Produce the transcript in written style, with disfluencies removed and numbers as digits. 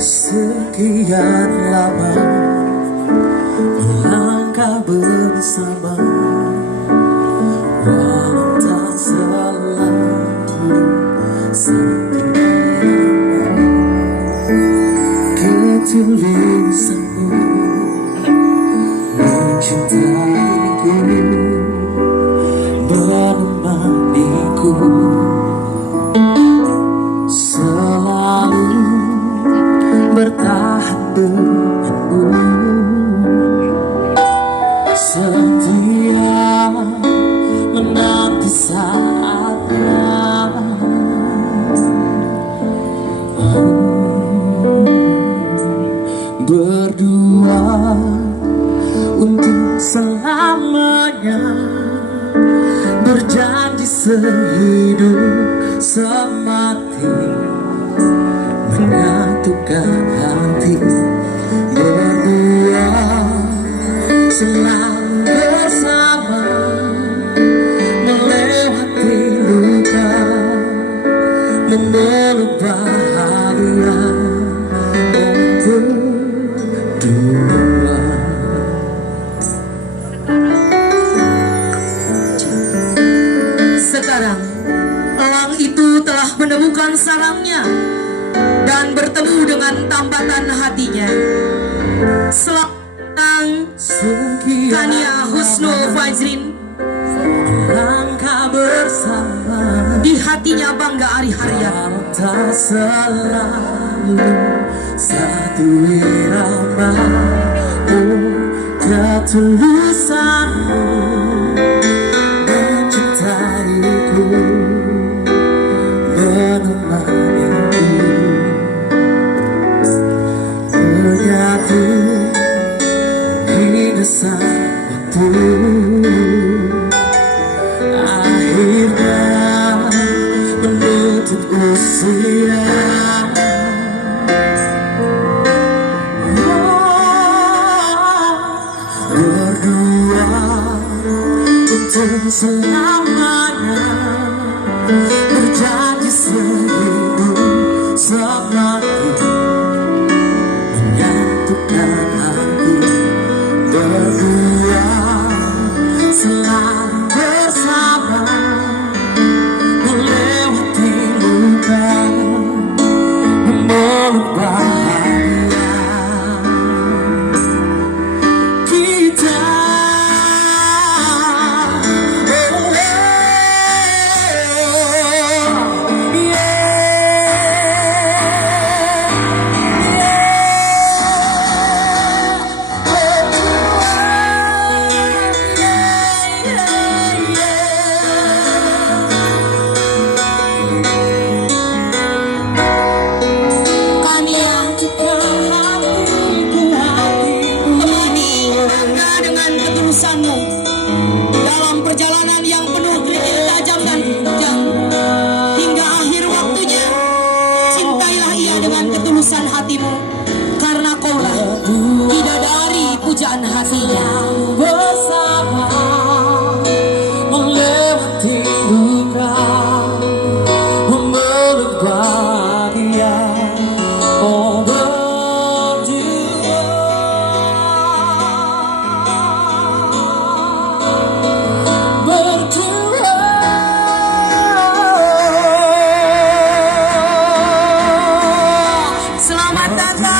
Sekian lama melangkah bersama, walau tak selalu sempurna. Ketulisanmu mencintaiku, menemaniku selalu bertahan denganmu, setia menanti saatnya. Berdua untuk selamanya, berjanji sehidup semati, menyatukan hati. Berdua selalu bersama, melewati luka, memeluk bahagia untuk dua. Sekarang elang itu telah menemukan sarangnya dan bertemu dengan tambatan hatinya. Selamat Tania Husnul Fajrin, Langkah bersama, di hatinya bangga Ari Haryan. tak selalu satu irama. Oh, ketulusanmu mencintaiku, menemaniku, menyatu hingga saat waktu akhirnya menutup usia. Berdua untuk selamanya, berjanji sehidup semati, menyatukan hati. Berdua selalu bersama, melewati luka, memeluk bahagia. Kita dalam perjalanan yang penuh kerikil tajam dan panjang hingga akhir waktunya. Cintailah ia dengan ketulusan hatimu, karena kaulah bidadari pujaan hatinya. bersama, melewati luka, memeluk bahagia. Oh, berdua, Selamat datang